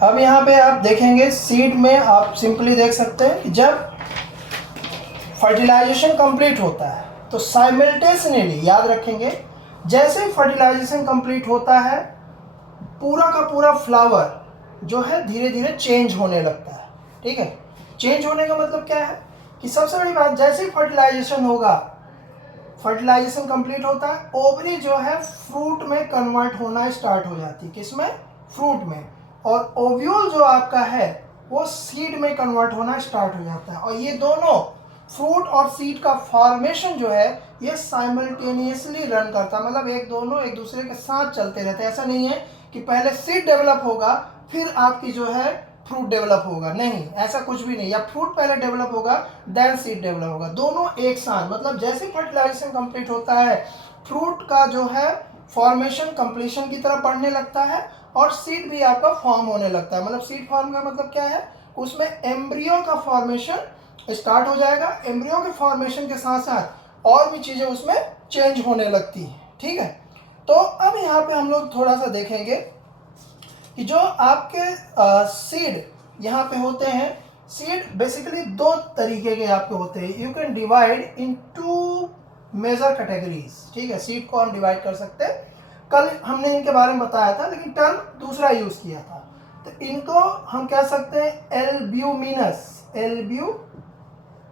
अब यहाँ पे आप देखेंगे सीड में आप सिंपली देख सकते हैं कि जब फर्टिलाइजेशन कंप्लीट होता है तो साइमल्टेनियसली याद रखेंगे, जैसे ही फर्टिलाइजेशन कंप्लीट होता है पूरा का पूरा फ्लावर जो है धीरे धीरे चेंज होने लगता है। ठीक है, चेंज होने का मतलब क्या है कि सबसे बड़ी बात, जैसे ही फर्टिलाइजेशन होगा, फर्टिलाइजेशन कंप्लीट होता है, ओवरी जो है फ्रूट में कन्वर्ट होना स्टार्ट हो जाती है। किसमें? फ्रूट में। और ओव्यूल जो आपका है वो सीड में कन्वर्ट होना स्टार्ट हो जाता है। और ये दोनों फ्रूट और सीड का फॉर्मेशन जो है ये साइमल्टेनियसली रन करता है, मतलब दोनों एक दूसरे के साथ चलते रहते हैं। ऐसा नहीं है कि पहले सीड डेवलप होगा फिर आपकी जो है फ्रूट डेवलप होगा, नहीं, ऐसा कुछ भी नहीं। या फ्रूट पहले डेवलप होगा देन सीड डेवलप होगा, दोनों एक साथ। मतलब जैसे फर्टिलाइजेशन कंप्लीट होता है फ्रूट का जो है फॉर्मेशन कंप्लीशन की तरफ बढ़ने लगता है और सीड भी आपका फॉर्म होने लगता है। मतलब सीड फॉर्म का मतलब क्या है, उसमें एम्ब्रियो का फॉर्मेशन स्टार्ट हो जाएगा। एम्ब्रियो के फॉर्मेशन के साथ साथ और भी चीज़ें उसमें चेंज होने लगती हैं। ठीक है, तो अब यहाँ पे हम लोग थोड़ा सा देखेंगे कि जो आपके सीड यहाँ पे होते हैं, सीड बेसिकली दो तरीके के आपके होते हैं। You can divide in two major categories. ठीक है, सीड को हम डिवाइड कर सकते हैं, कल हमने इनके बारे में बताया था लेकिन टर्म दूसरा यूज किया था। तो इनको हम कह सकते हैं एल्ब्यूमिनस, एल्ब्यूमिनस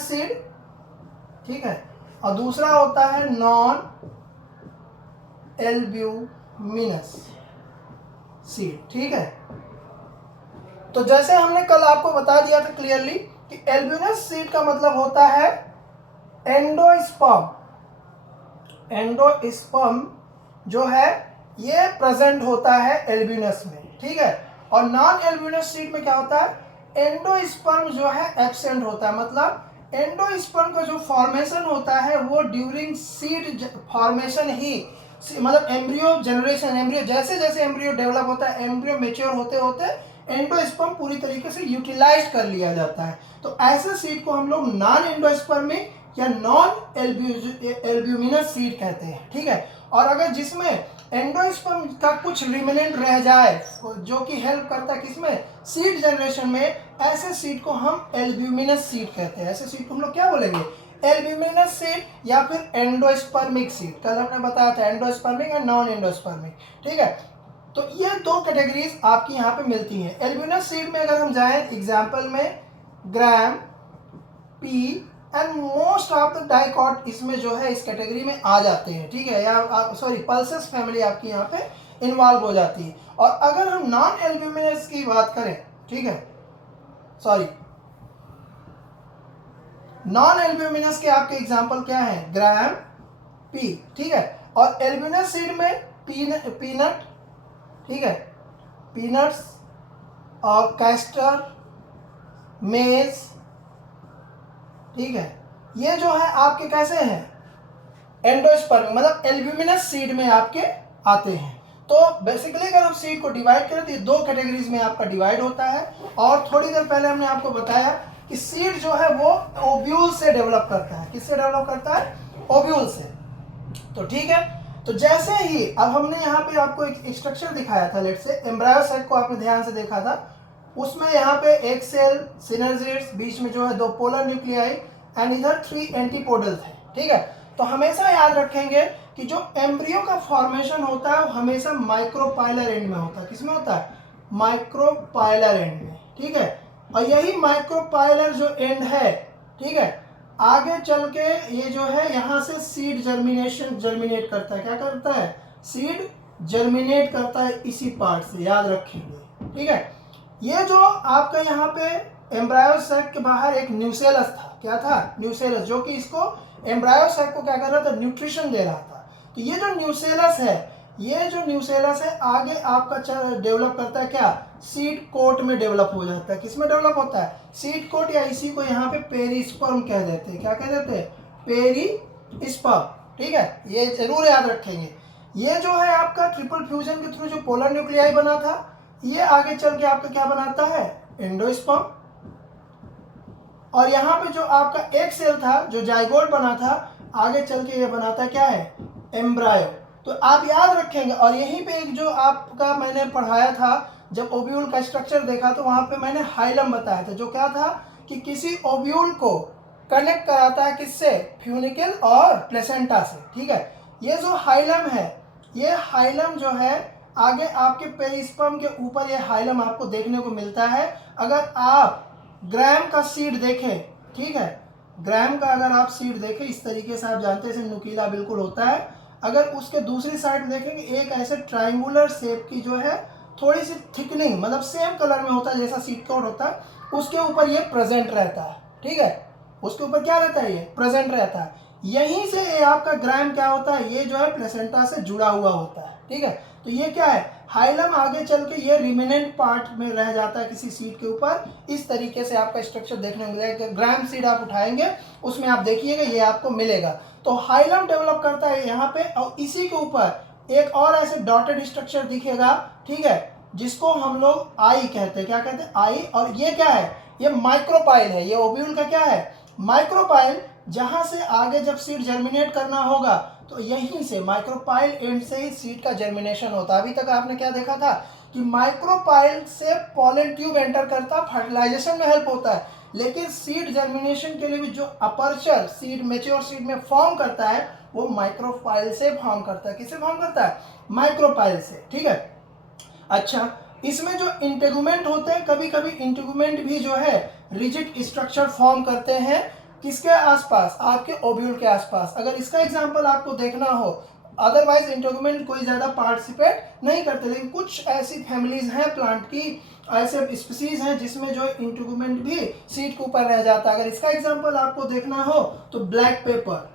सीड। ठीक है, और दूसरा होता है नॉन एल्ब्यूमिनस सीड। ठीक है, तो जैसे हमने कल आपको बता दिया था क्लियरली कि एल्ब्यूमिनस सीड का मतलब होता है एंडोस्पर्म। एंडोस्पर्म जो है ये प्रेजेंट होता है एल्ब्यूमिनस में। ठीक है, और नॉन एल्ब्यूमिनस सीड में क्या होता है, एंडोस्पर्म जो है एब्सेंट होता है। मतलब एंडोस्पर्म का जो फॉर्मेशन होता है वो ड्यूरिंग सीड फॉर्मेशन ही, मतलब एम्ब्रियो जनरेशन, एम्ब्रियो जैसे जैसे एम्ब्रियो डेवलप होता है, एम्ब्रियो मैच्योर होते होते एंडोस्पर्म पूरी तरीके से यूटिलाइज कर लिया जाता है। तो ऐसे सीड को हम लोग नॉन एंडोस्पर्मिक या नॉन एल्ब्यूमिनस सीड कहते हैं। ठीक है, और अगर जिसमें एंडोस्पर्म का कुछ रिमेनेंट रह जाए जो कि हेल्प करता है किसमें, सीड जनरेशन में, ऐसे सीड को हम एल्ब्यूमिनस सीड कहते हैं। ऐसे सीड को हम लोग क्या बोलेंगे, एल्ब्यूमिनस सीड या फिर एंडोस्पर्मिक सीड। कल हमने बताया था एंडोस्पर्मिक और नॉन एंडोस्पर्मिक। ठीक है, तो ये दो कैटेगरीज आपकी यहाँ पे मिलती हैं। एल्ब्यूमिनस सीड में अगर हम जाएं एग्जाम्पल में gram, pea and most of the dicot इसमें जो है इस कैटेगरी में आ जाते हैं। ठीक है, या सॉरी पल्सेस फैमिली आपकी यहाँ पे इन्वॉल्व हो जाती है। और अगर हम नॉन एल्ब्यूमिनस की बात करें, ठीक है, सॉरी नॉन एल्ब्यूमिनस के आपके एग्जाम्पल क्या है, ग्राम, पी। ठीक है, और एल्ब्यूमिनस सीड में पीनट, ठीक है, पीनट्स और कैस्टर, मेज। ठीक है, ये जो है आपके कैसे हैं, एंडोस्पर्म, मतलब एल्ब्यूमिनस सीड में आपके आते हैं। तो बेसिकली अगर हम सीड को डिवाइड करें तो ये दो कैटेगरीज में आपका डिवाइड होता है। और थोड़ी देर पहले हमने आपको बताया कि सीड जो है वो ओव्यूल से डेवलप करता है। किससे डेवलप करता है, ओव्यूल से। तो ठीक है, तो जैसे ही अब हमने यहाँ पे आपको एक स्ट्रक्चर दिखाया था, लेट से एम्ब्रायो सेक को आपने ध्यान से देखा था, उसमें यहाँ पे एक सेल सिनर्जिड्स, बीच में जो है दो पोलर न्यूक्लियाई एंड इधर 3 एंटीपोडल थे। ठीक है, तो हमेशा याद रखेंगे कि जो एम्ब्रियो का फॉर्मेशन होता है वो हमेशा माइक्रोपाइलर एंड में होता है। किसमें होता है, माइक्रोपाइलर एंड में। ठीक है, और यही माइक्रोपाइलर जो एंड है, ठीक है, आगे चल के ये जो है यहाँ से सीड जर्मिनेट करता है। क्या करता है, सीड जर्मिनेट करता है इसी पार्ट से, याद रखेंगे। ठीक है, ये जो आपका यहाँ पे एम्ब्रायो सैक के बाहर एक न्यूसेलस था, क्या था, न्यूसेलस, जो कि इसको एम्ब्रायो सैक को क्या कर रहा था, न्यूट्रिशन दे रहा था। तो ये जो न्यूसेलस है, ये जो न्यूसेलस है आगे आपका डेवलप करता है क्या, सीड कोट में डेवलप हो जाता है। किस में डेवलप होता है, सीड कोट, या इसी को यहाँ पे पेरिस्पर्म कह देते हैं। क्या कह देते हैं, पेरिस्पर्म। ठीक है, ये जरूर याद रखेंगे। ये जो है आपका ट्रिपल फ्यूजन के थ्रू जो पोलर न्यूक्लियाई बना था, ये आगे चल के आपका क्या बनाता है, एंडोस्पर्म। और यहाँ पे जो आपका एक सेल था जो जाइगोट बना था, आगे चल के ये बनाता क्या है, एम्ब्रायो। तो आप याद रखेंगे। और यहीं पे एक जो आपका मैंने पढ़ाया था जब ओव्यूल का स्ट्रक्चर देखा तो वहाँ पे मैंने हाइलम बताया था, जो क्या था कि किसी ओव्यूल को कनेक्ट कराता है किससे, फ्यूनिकल और प्लेसेंटा से, ठीक है। ये जो हाइलम है, ये हाइलम जो है आगे आपके पेरिस्पर्म के ऊपर ये हाइलम आपको देखने को मिलता है। अगर आप ग्रैम का सीड देखें, ठीक है, ग्रैम का अगर आप सीड देखें इस तरीके से, आप जानते हैं नुकीला बिल्कुल होता है। अगर उसके दूसरी साइड देखेंगे एक ऐसे ट्राइंगुलर शेप की जो है थोड़ी सी थिकनिंग, मतलब सेम कलर में होता है जैसा सीड कोट होता है, उसके ऊपर ये प्रेजेंट रहता है, ठीक है, उसके ऊपर क्या रहता है, ये प्रेजेंट रहता है। यहीं से ये आपका ग्रैम क्या होता है, ये जो है प्लेसेंटा से जुड़ा हुआ होता है, ठीक है। तो ये क्या है, हाइलम आगे चल के ये रिमेनेंट पार्ट में रह जाता है किसी सीड के ऊपर। इस तरीके से आपका स्ट्रक्चर देखने को मिलेगा। ग्रैम सीड आप उठाएंगे उसमें आप देखिएगा ये आपको मिलेगा। तो हाइलम डेवलप करता है यहाँ पे, और इसी के ऊपर एक और ऐसे डॉटेड स्ट्रक्चर दिखेगा, ठीक है, जिसको हम लोग आई कहते हैं। क्या कहते हैं, आई। और ये क्या है, ये माइक्रोपाइल है। ये ओव्यूल का क्या है, माइक्रोपाइल। जहां से आगे जब सीड जर्मिनेट करना होगा तो यहीं से माइक्रोपाइल एंड से ही सीड का जर्मिनेशन होता है। अभी तक आपने क्या देखा था कि माइक्रोपाइल से पॉलन ट्यूब एंटर करता, फर्टिलाइजेशन में हेल्प होता है, लेकिन सीड जर्मिनेशन के लिए भी जो अपर्चर सीड मेच्योर सीड में फॉर्म करता है वो माइक्रोपाइल से फॉर्म करता है। किससे फॉर्म करता है, माइक्रोपाइल से, ठीक है। अच्छा, इसमें जो इंटेगुमेंट होते हैं, कभी कभी इंटेगुमेंट भी जो है रिजिड स्ट्रक्चर फॉर्म करते हैं किसके आसपास, आपके ओव्यूल के आसपास। अगर इसका एग्जांपल आपको देखना हो, अदरवाइज इंटेगुमेंट कोई ज़्यादा पार्टिसिपेट नहीं करते, लेकिन कुछ ऐसी फैमिलीज हैं प्लांट की, ऐसे स्पीसीज हैं जिसमें जो इंटेगुमेंट भी सीड के ऊपर रह जाता है। अगर इसका एग्जांपल आपको देखना हो तो ब्लैक पेपर,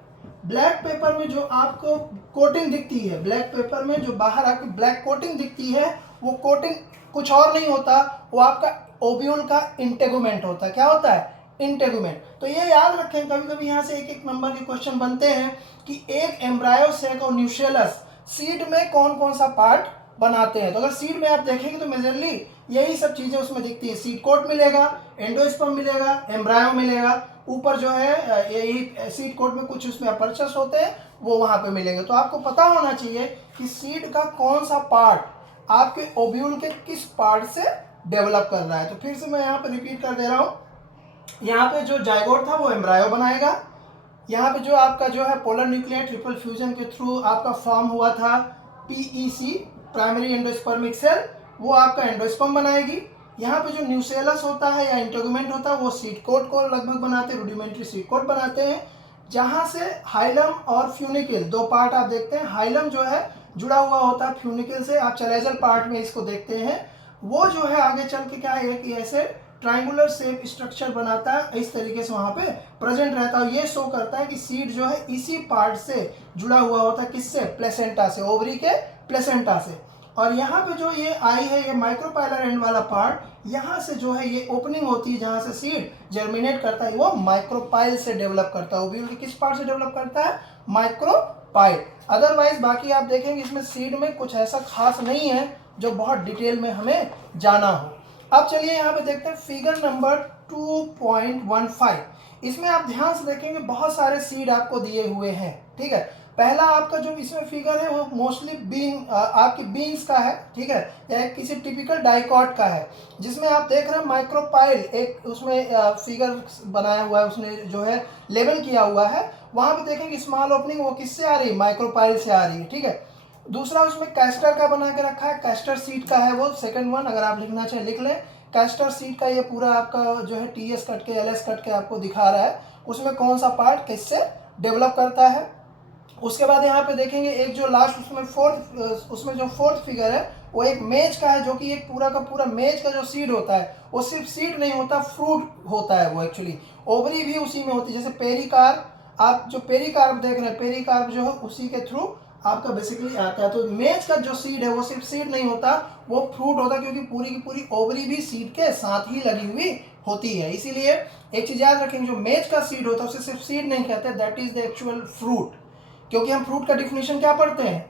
ब्लैक पेपर में जो आपको कोटिंग दिखती है, ब्लैक पेपर में जो बाहर आपकी ब्लैक कोटिंग दिखती है, वो कोटिंग कुछ और नहीं होता, वो आपका ओव्यूल का इंटेगुमेंट होता है। क्या होता है, इंटेगुमेंट। तो ये याद रखें, कभी कभी यहाँ से एक एक नंबर के क्वेश्चन बनते हैं कि एक एम्ब्रायो सेक और न्यूशेलस सीड में कौन कौन सा पार्ट बनाते हैं। तो अगर सीड में आप देखेंगे तो मेजरली यही सब चीजें उसमें दिखती है। सीड कोट मिलेगा, एंडोस्पर्म मिलेगा, एम्ब्रायो मिलेगा, ऊपर जो है यही सीड कोट में कुछ उसमें अपर्चर्स होते हैं वो वहां पे मिलेंगे। तो आपको पता होना चाहिए कि सीड का कौन सा पार्ट आपके ओव्यूल के किस पार्ट से डेवलप कर रहा है। तो फिर से मैं यहाँ पे रिपीट कर दे रहा हूँ, यहाँ पे जो जाइगोट था वो एम्ब्रायो बनाएगा, यहाँ पे जो आपका जो है पोलर न्यूक्लियर ट्रिपल फ्यूजन के थ्रू आपका फॉर्म हुआ था पीईसी, प्राइमरी एंडोस्पर्मिक सेल, वो आपका एंडोस्पर्म बनाएगी। यहाँ पे जो न्यूसेलस होता है या इंटेगुमेंट होता है वो सीड कोट को लगभग बनाते हैं, रूडिमेंट्री सीड कोट बनाते हैं, जहाँ से हाइलम और फ्यूनिकल दो पार्ट आप देखते हैं। हाइलम जो है जुड़ा हुआ होता है फ्यूनिकल से, आप चलेजल पार्ट में इसको देखते हैं, वो जो है आगे चल के क्या है कि ऐसे ट्राइंगुलर शेप स्ट्रक्चर बनाता है, इस तरीके से वहाँ पे प्रेजेंट रहता है। ये शो करता है कि सीड जो है इसी पार्ट से जुड़ा हुआ होता है, किससे, प्लेसेंटा से, ओवरी के प्लेसेंटा से। और यहाँ पे जो ये आई है, ये माइक्रोपाइलर एंड वाला पार्ट, यहाँ से जो है ये ओपनिंग होती है जहाँ से सीड जर्मिनेट करता है, वो माइक्रोपाइल से डेवलप करता है। ओव्यूल के किस पार्ट से डेवलप करता है, माइक्रोपाइल। अदरवाइज बाकी आप देखेंगे इसमें सीड में कुछ ऐसा खास नहीं है जो बहुत डिटेल में हमें जाना हो। अब चलिए यहाँ पे देखते हैं फिगर नंबर 2.15। इसमें आप ध्यान से देखेंगे बहुत सारे सीड आपको दिए हुए हैं, ठीक है। पहला आपका जो इसमें फिगर है वो मोस्टली बीन आपकी बीन्स का है, ठीक है, या किसी टिपिकल डाइकॉट का है, जिसमें आप देख रहे हैं माइक्रोपाइल एक उसमें फिगर बनाया हुआ है, उसने जो है लेबल किया हुआ है। वहाँ पे देखेंगे स्मॉल ओपनिंग वो किससे आ रही है, माइक्रोपाइल से आ रही है, ठीक है। दूसरा उसमें कैस्टर का बना के रखा है, कैस्टर सीड का है वो सेकंड वन, अगर आप लिखना चाहें लिख लें। कैस्टर सीड का ये पूरा आपका जो है टीएस कट के एलएस कट के आपको दिखा रहा है, उसमें कौन सा पार्ट किससे डेवलप करता है। उसके बाद यहाँ पे देखेंगे एक जो लास्ट उसमें जो फोर्थ फिगर है वो एक मेज का है, जो कि एक पूरा का पूरा मेज का जो सीड होता है वो सिर्फ सीड नहीं होता, फ्रूट होता है वो एक्चुअली। ओवरी भी उसी में होती है, जैसे पेरिकार्प, आप जो पेरिकार्प देख रहे हैं, पेरिकार्प जो है उसी के थ्रू आपका बेसिकली आता है। तो मेज का जो सीड है वो सिर्फ सीड नहीं होता, वो फ्रूट होता है, क्योंकि पूरी की पूरी ओवरी भी सीड के साथ ही लगी हुई होती है। इसीलिए एक चीज याद रखेंगे, जो मेज का सीड होता है उसे सिर्फ सीड नहीं कहते, that is the actual fruit. क्योंकि हम फ्रूट का डिफिनेशन क्या पढ़ते हैं,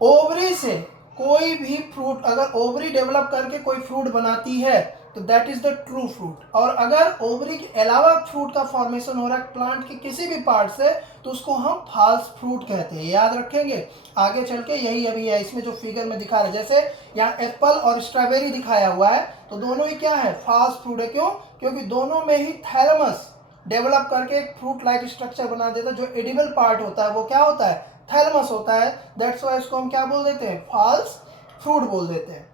ओवरी से कोई भी फ्रूट अगर ओवरी डेवलप करके कोई फ्रूट बनाती है तो that is the true fruit, और अगर ओवरी के अलावा फ्रूट का फॉर्मेशन हो रहा है प्लांट के किसी भी पार्ट से तो उसको हम फॉल्स फ्रूट कहते हैं। याद रखेंगे आगे चल के, यही अभी है इसमें जो फिगर में दिखा रहा है, जैसे यहाँ एप्पल और स्ट्रॉबेरी दिखाया हुआ है तो दोनों ही क्या है, फॉल्स फ्रूट है। क्यों? क्योंकि दोनों में ही थैलेमस डेवलप करके एक फ्रूट लाइक स्ट्रक्चर बना देता है। जो एडिबल पार्ट होता है वो क्या होता है, थैलेमस होता है। दैट्स वाई इसको हम क्या बोल देते हैं, फॉल्स फ्रूट बोल देते हैं।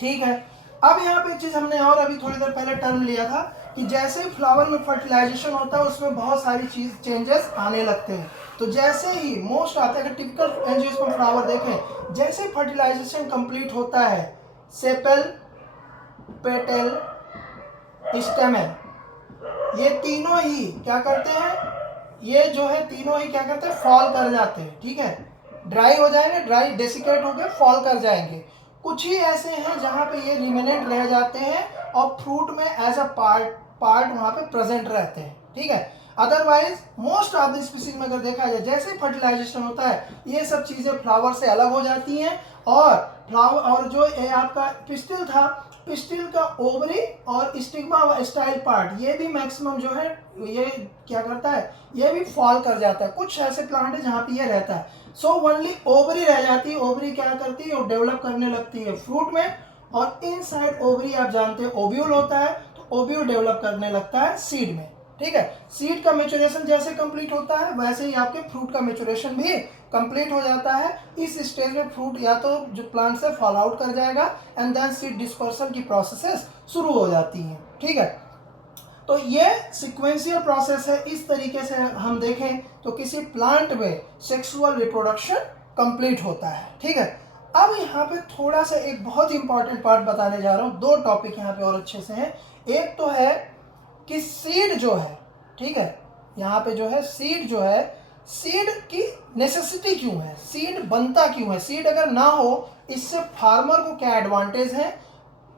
ठीक है, अब यहाँ पे चीज हमने और अभी थोड़ी देर पहले टर्म लिया था कि जैसे ही फ्लावर में फर्टिलाइजेशन होता है उसमें बहुत सारी चीज चेंजेस आने लगते हैं। तो जैसे ही मोस्ट आता है, टिपिकल एंजियोस्पर्म फ्लावर देखें, जैसे ही फर्टिलाइजेशन कंप्लीट होता है सेपल, पेटल, स्टेमेन, ये तीनों ही क्या करते हैं, ये जो है तीनों ही क्या करते हैं, फॉल कर जाते हैं। ठीक है, ड्राई हो जाएंगे, ड्राई डेसिकेट होकर फॉल कर जाएंगे। कुछ ही ऐसे हैं जहाँ पे ये रिमेनेंट रह जाते हैं और फ्रूट में एज अ पार्ट वहाँ पे प्रेजेंट रहते हैं। ठीक है, otherwise most of the species में अगर देखा जाए जैसे ही फर्टिलाइजेशन होता है ये सब चीज़ें फ्लावर से अलग हो जाती हैं, और फ्लावर और जो ये आपका पिस्टिल था, पिस्टिल का ओवरी और स्टिग्मा स्टाइल पार्ट ये भी मैक्सिमम जो है ये क्या करता है, ये भी फॉल कर जाता है। कुछ ऐसे प्लांट है जहाँ पे ये रहता है। सो ओनली ओवरी रह जाती है। ओवरी क्या करती है, वो डेवलप करने लगती है फ्रूट में, और इनसाइड ओवरी आप जानते हैं ओव्यूल होता है, तो ओव्यूल डेवलप करने लगता है सीड में। ठीक है, सीड का मेचुरेशन जैसे कंप्लीट होता है वैसे ही आपके फ्रूट का मेचुरेशन भी कंप्लीट हो जाता है। इस स्टेज में फ्रूट या तो जो प्लांट से फॉल आउट कर जाएगा एंड देन सीड डिस्पर्सन की प्रोसेसेस शुरू हो जाती हैं। ठीक है, तो ये सिक्वेंशियल प्रोसेस है। इस तरीके से हम देखें तो किसी प्लांट में सेक्सुअल रिप्रोडक्शन कंप्लीट होता है। ठीक है, अब यहाँ पे थोड़ा सा एक बहुत ही इंपॉर्टेंट पार्ट बताने जा रहा हूँ। दो टॉपिक यहाँ पे और अच्छे से हैं। एक तो है कि सीड जो है, ठीक है, यहाँ पे जो है सीड जो है, सीड की नेसेसिटी क्यों है, सीड बनता क्यों है, सीड अगर ना हो इससे फार्मर को क्या एडवांटेज है।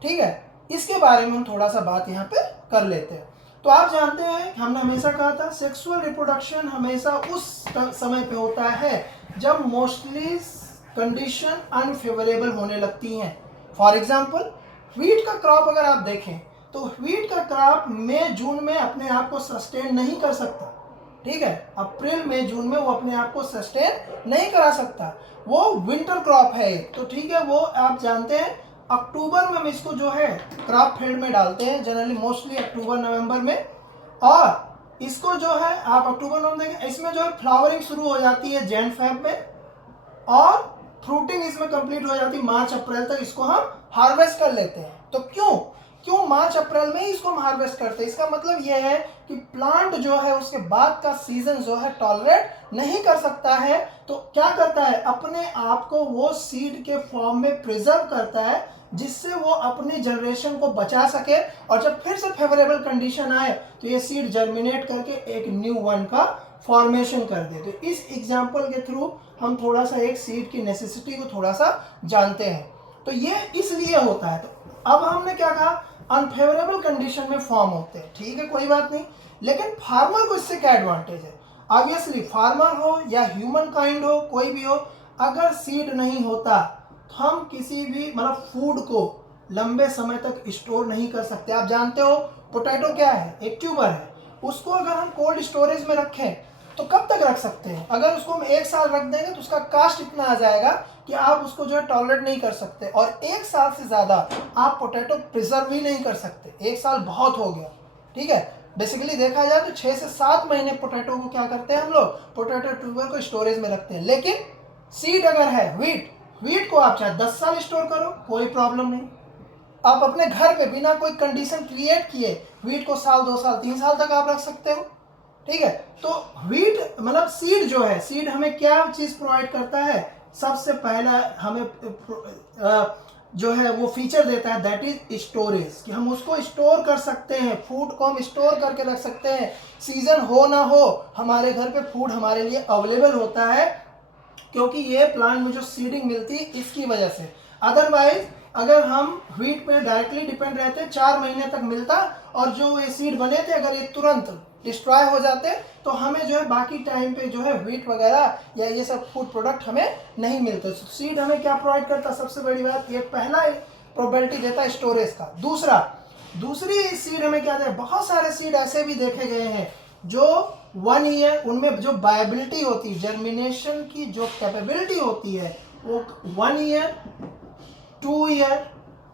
ठीक है, इसके बारे में हम थोड़ा सा बात यहाँ पे कर लेते हैं। तो आप जानते हैं हमने हमेशा कहा था सेक्सुअल रिप्रोडक्शन हमेशा उस समय पे होता है जब मोस्टली कंडीशन अनफेवरेबल होने लगती हैं। फॉर एग्जांपल व्हीट का क्रॉप अगर आप देखें तो व्हीट का क्रॉप मई जून में अपने आप को सस्टेन नहीं कर सकता। ठीक है, अप्रैल मई जून में वो अपने आप को सस्टेन नहीं करा सकता, वो विंटर क्रॉप है। तो ठीक है, वो आप जानते हैं अक्टूबर में हम इसको जो है क्रॉप फील्ड में डालते हैं, जनरली मोस्टली अक्टूबर नवंबर में, और इसको जो है आप अक्टूबर नवंबर देखें, इसमें जो है फ्लावरिंग शुरू हो जाती है जैन फेब में, और फ्रूटिंग इसमें कंप्लीट हो जाती है मार्च अप्रैल तक। इसको हम हार्वेस्ट कर लेते हैं। तो क्यों मार्च अप्रैल में ही इसको हम हार्वेस्ट करते हैं? इसका मतलब यह है कि प्लांट जो है उसके बाद का सीजन जो है टॉलरेट नहीं कर सकता है, तो क्या करता है, अपने आप को वो सीड के फॉर्म में प्रिजर्व करता है जिससे वो अपनी जनरेशन को बचा सके, और जब फिर से फेवरेबल कंडीशन आए तो ये सीड जर्मिनेट करके एक न्यू वन का फॉर्मेशन कर दे। तो इस एग्जाम्पल के थ्रू हम थोड़ा सा एक सीड की नेसेसिटी को थोड़ा सा जानते हैं। तो ये इसलिए होता है। तो अब हमने क्या कहा, अनफेवरेबल कंडीशन में फॉर्म होते हैं। ठीक है, कोई बात नहीं, लेकिन फार्मर को इससे क्या एडवांटेज है? ऑब्वियसली फार्मर हो या ह्यूमन काइंड हो, कोई भी हो, अगर सीड नहीं होता तो हम किसी भी मतलब फूड को लंबे समय तक स्टोर नहीं कर सकते। आप जानते हो पोटैटो क्या है, एक ट्यूबर है, उसको अगर हम कोल्ड स्टोरेज में रखें तो कब तक रख सकते हैं? अगर उसको हम 1 साल रख देंगे तो उसका कास्ट इतना आ जाएगा कि आप उसको जो है टॉलरेट नहीं कर सकते, और 1 साल से ज़्यादा आप पोटैटो प्रिजर्व ही नहीं कर सकते। 1 साल बहुत हो गया। ठीक है, बेसिकली देखा जाए तो 6 से 7 महीने पोटैटो को क्या करते हैं हम लोग, पोटैटो ट्यूबर को स्टोरेज में रखते हैं। लेकिन सीड अगर है, व्हीट को आप चाहे 10 साल स्टोर करो, कोई प्रॉब्लम नहीं। आप अपने घर पे बिना कोई कंडीशन क्रिएट किए व्हीट को साल, 2 साल, 3 साल तक आप रख सकते हो। ठीक है, तो व्हीट मतलब सीड जो है, सीड हमें क्या चीज प्रोवाइड करता है? सबसे पहला हमें जो है वो फीचर देता है, दैट इज स्टोरेज, कि हम उसको स्टोर कर सकते हैं, फूड को हम स्टोर करके रख सकते हैं। सीजन हो ना हो हमारे घर पे फूड हमारे लिए अवेलेबल होता है, क्योंकि ये प्लांट में जो सीडिंग मिलती है इसकी वजह से। अदरवाइज अगर हम व्हीट पे डायरेक्टली डिपेंड रहते 4 महीने तक मिलता, और जो ये सीड बने थे अगर ये तुरंत डिस्ट्रॉय हो जाते तो हमें जो है बाकी टाइम पे जो है व्हीट वगैरह या ये सब फूड प्रोडक्ट हमें नहीं मिलते। सीड हमें क्या प्रोवाइड करता है? सबसे बड़ी बात ये पहला प्रोबेबिलिटी देता है स्टोरेज का। दूसरी सीड हमें क्या देता है? बहुत सारे सीड ऐसे भी देखे गए हैं जो 1 ईयर, उनमें जो वायबिलिटी होती है, जर्मिनेशन की जो कैपेबिलिटी होती है वो 1 ईयर, 2 ईयर,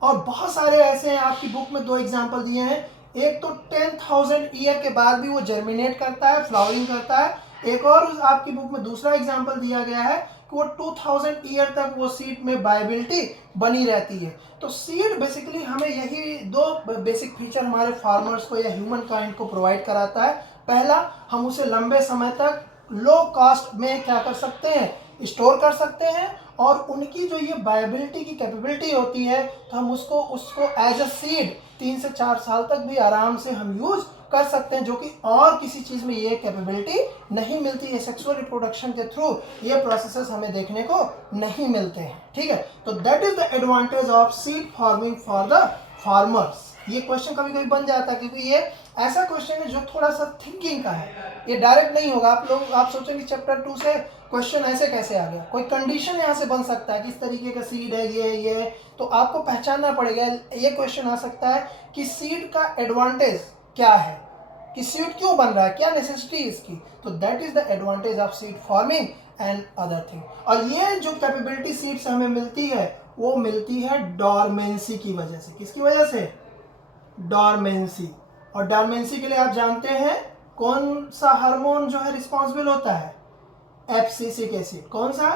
और बहुत सारे ऐसे हैं। आपकी बुक में 2 एग्जाम्पल दिए हैं। एक तो 10,000 ईयर के बाद भी वो जर्मिनेट करता है, फ्लावरिंग करता है। एक और आपकी बुक में दूसरा एग्जाम्पल दिया गया है कि वो 2000 ईयर तक वो सीड में वायबिलिटी बनी रहती है। तो सीड बेसिकली हमें यही 2 बेसिक फीचर हमारे फार्मर्स को या ह्यूमन काइंड को प्रोवाइड कराता है। पहला, हम उसे लंबे समय तक लो कॉस्ट में क्या कर सकते हैं? स्टोर कर सकते हैं, और उनकी जो ये वायबिलिटी की कैपेबिलिटी होती है तो हम उसको एज अ सीड 3 से 4 साल तक भी आराम से हम यूज कर सकते हैं, जो कि और किसी चीज़ में ये कैपेबिलिटी नहीं मिलती है। सेक्सुअल रिप्रोडक्शन के थ्रू ये प्रोसेसेस हमें देखने को नहीं मिलते हैं। ठीक है, तो that is the advantage of seed farming for the farmers. ये क्वेश्चन कभी कभी बन जाता है क्योंकि ये ऐसा क्वेश्चन है जो थोड़ा सा थिंकिंग का है, ये डायरेक्ट नहीं होगा। आप सोचेंगे चैप्टर 2 से क्वेश्चन ऐसे कैसे आ गया, कोई कंडीशन यहाँ से बन सकता है, किस तरीके का सीड है ये, तो आपको पहचानना पड़ेगा। ये क्वेश्चन आ सकता है कि सीड का एडवांटेज क्या है, कि सीड क्यों बन रहा है, क्या नेसेसिटी इसकी। तो that is the advantage of seed farming and other thing. और ये जो कैपेबिलिटी सीड से हमें मिलती है वो मिलती है डॉर्मेंसी की वजह से। किसकी वजह से? डॉर्मेंसी। और डॉर्मेंसी के लिए आप जानते हैं कौन सा हार्मोन जो है रिस्पॉन्सिबल होता है? Abscisic acid. कौन सा?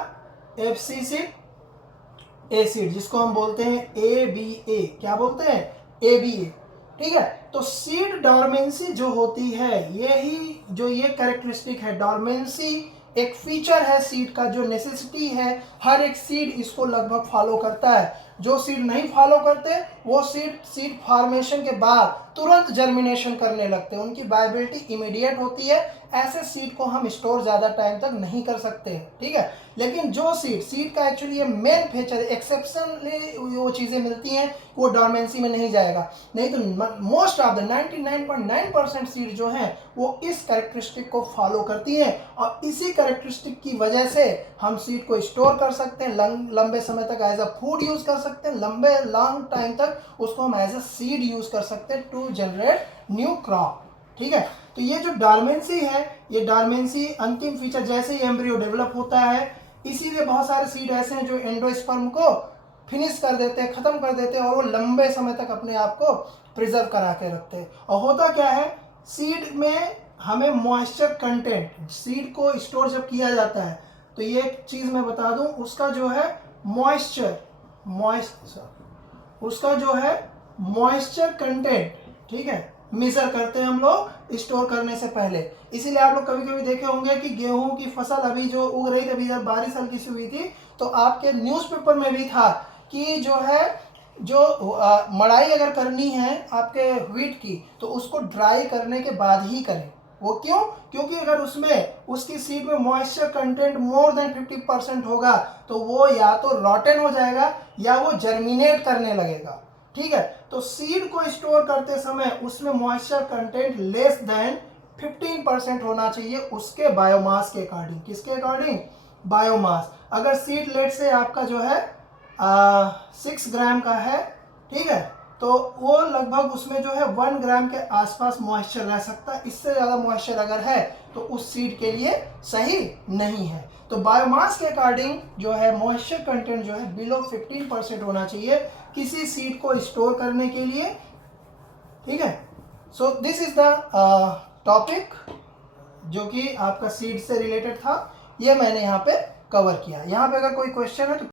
एब्सिसिक एसिड, जिसको हम बोलते हैं ABA। क्या बोलते हैं? ABA। ठीक है, तो सीड डॉर्मेंसी जो होती है, यही जो ये कैरेक्टरिस्टिक है, डॉर्मेंसी एक फीचर है सीड का, जो नेसेसिटी है। हर एक सीड इसको लगभग फॉलो करता है। जो सीड नहीं फॉलो करते वो सीड फॉर्मेशन के बाद तुरंत जर्मिनेशन करने लगते हैं, उनकी वायबिलिटी इमीडिएट होती है। ऐसे सीड को हम स्टोर ज़्यादा टाइम तक नहीं कर सकते हैं। ठीक है, लेकिन जो सीड का एक्चुअली ये मेन फीचर, एक्सेप्शनली वो चीज़ें मिलती हैं, वो डॉर्मेंसी में नहीं जाएगा। नहीं तो मोस्ट ऑफ द 99.9% सीड जो हैं वो इस कैरेक्टरिस्टिक को फॉलो करती हैं, और इसी कैरेक्टरिस्टिक की वजह से हम सीड को स्टोर कर सकते हैं, लंबे समय तक एज अ फूड यूज़ कर सकते हैं, लॉन्ग टाइम तक उसको हम एज अ सीड यूज़ कर सकते हैं टू जनरेट न्यू क्रॉप। ठीक है, तो ये जो डॉर्मेंसी है, ये डॉर्मेंसी अंतिम फीचर जैसे ही एम्ब्रियो डेवलप होता है, इसीलिए बहुत सारे सीड ऐसे हैं जो एंडोस्पर्म को फिनिश कर देते हैं, ख़त्म कर देते हैं, और वो लंबे समय तक अपने आप को प्रिजर्व करा के रखते हैं। और होता क्या है, सीड में हमें मॉइस्चर कंटेंट, सीड को स्टोर जब किया जाता है तो ये एक चीज़ मैं बता दूं, उसका जो है उसका जो है मॉइस्चर कंटेंट, ठीक है, मेजर करते हैं हम लोग स्टोर करने से पहले। इसीलिए आप लोग कभी कभी देखे होंगे कि गेहूं की फसल अभी जो उग रही थी, अभी जब बारिश हल्की सी हुई थी, तो आपके न्यूज़पेपर में भी था कि जो है मड़ाई अगर करनी है आपके व्हीट की तो उसको ड्राई करने के बाद ही करें। वो क्यों? क्योंकि अगर उसमें उसकी सीड में मॉइस्चर कंटेंट मोर देन 50% होगा तो वो या तो रॉटन हो जाएगा या वो जर्मिनेट करने लगेगा। ठीक है, तो सीड को स्टोर करते समय उसमें मॉइस्चर कंटेंट लेस देन 15% होना चाहिए उसके बायोमास के अकॉर्डिंग। किसके अकॉर्डिंग? बायोमास। अगर सीड लेट से आपका जो है 6 ग्राम का है, ठीक है, तो वो लगभग उसमें जो है 1 ग्राम के आसपास मॉइस्चर रह सकता है। इससे ज़्यादा मॉइस्चर अगर है तो उस सीड के लिए सही नहीं है। तो बायोमास के अकॉर्डिंग जो है मॉइस्चर कंटेंट जो है बिलो 15% होना चाहिए किसी सीड को स्टोर करने के लिए। ठीक है, so this is the topic जो कि आपका सीड से रिलेटेड था, ये मैंने यहाँ पे कवर किया। यहाँ पे अगर कोई क्वेश्चन है तो